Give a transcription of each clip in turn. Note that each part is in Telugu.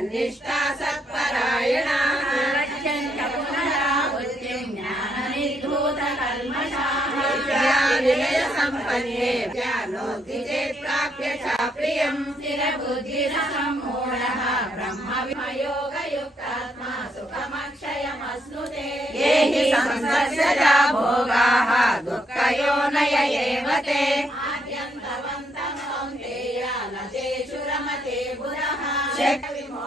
तन्निष्ठा सत्परायणाः रक्षन्त पुनरावृत्तिम् ज्ञाननिर्धूतकल्मषाः विनयसम्पन्ने ज्ञानोति चेत् प्राप्य च प्रियम् स्थिरबुद्धिरसम्मूढः ब्रह्मविमयोगयुक्तात्मा सुखमक्षयमश्नुते ये हि संसर्षजा भोगाः दुःखयो नय एव ते आद्यन्तवन्तमौन्तेया न तेषु रमते पुरः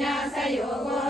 ญาสยโก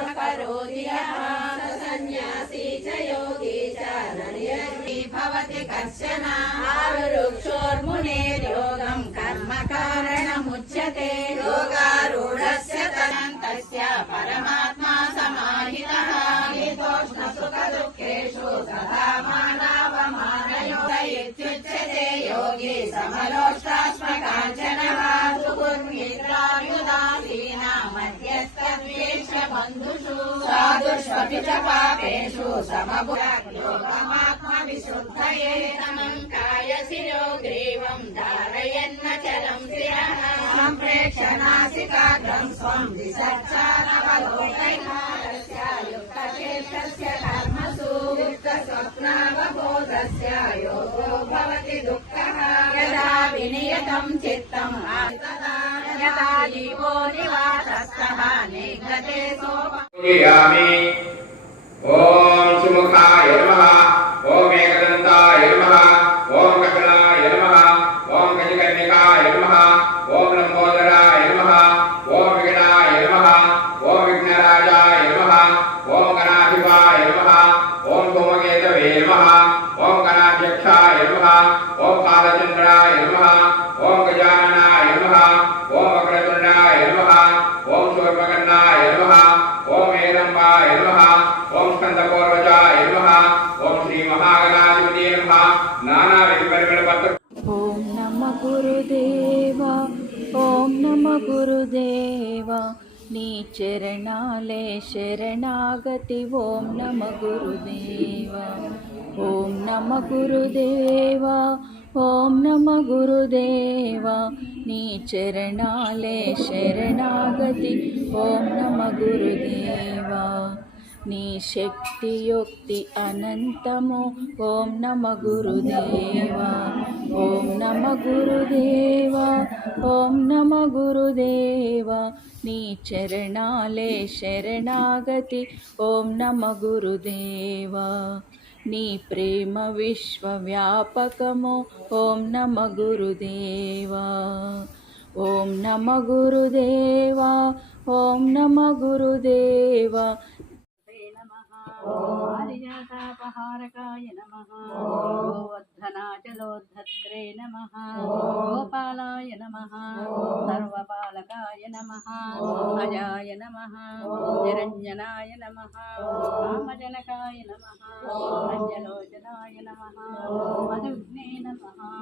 दुष्वपितपापेषु समगुणात्मविशुद्धये समम् कायशिरो ग्रीवम् धारयन्नचलम् शिरः सम्प्रेक्षणासिकाग्रम् स्वम् विसर्चानवलोकैकालस्यायुक्तशेषस्य कर्मसु युक्तस्वप्नावबोधस्य योगो भवति दुःखः यदा विनियतम् चित्तम् तदा यदा जीवो निवासस्तः निगते सोम ధ్యామి ఓం సుముఖాయ నమ ఓం ఏకదంతాయ నమ ఓం కపిలాయ నమ ఓం గజకన్యకాయ నమ ఓం లంబోదరాయ నమ ఓం విఘ్నాయ నమ ఓం విఘ్నరాజాయ నమ ఓం గణాధిపాయ నమ ఓం భూమకేతవే నమ ఓం గణాధ్యక్షాయ నమ ఓం పాలచంద్రాయ నమ ఓం గజాననాయ నమ ఓం गुरुदेव गुरुदेवा नीचरणाले शरणागति ॐ नम गुरुदेव ॐ नम गुरुदेवा ॐ नम गुरुदेवा नीचरणाले शरणागति ॐ नम गुरुदेवा నీ శక్తియుక్తి అనంతము ఓం నమ గురుదేవా ఓం నమ గురుదేవా ఓం నమ గురుదేవా నీ చరణాలే శరణాగతి ఓం నమ గురుదేవా నీ ప్రేమ విశ్వవ్యాపకము ఓం నమ గురుదేవా ఓం నమ గురుదేవా ఓం నమ గురుదేవా పారిజాతాపహారకాయ నమ గోవర్ధనాచలోద్ధత్రే నమ గోపాలాయ నమ సర్వపాలకాయ నమ అజాయ నమ నిరంజనాయ నమ రామజనకాయ నమ అంజలోచనాయ నమ మధుగ్నే నమ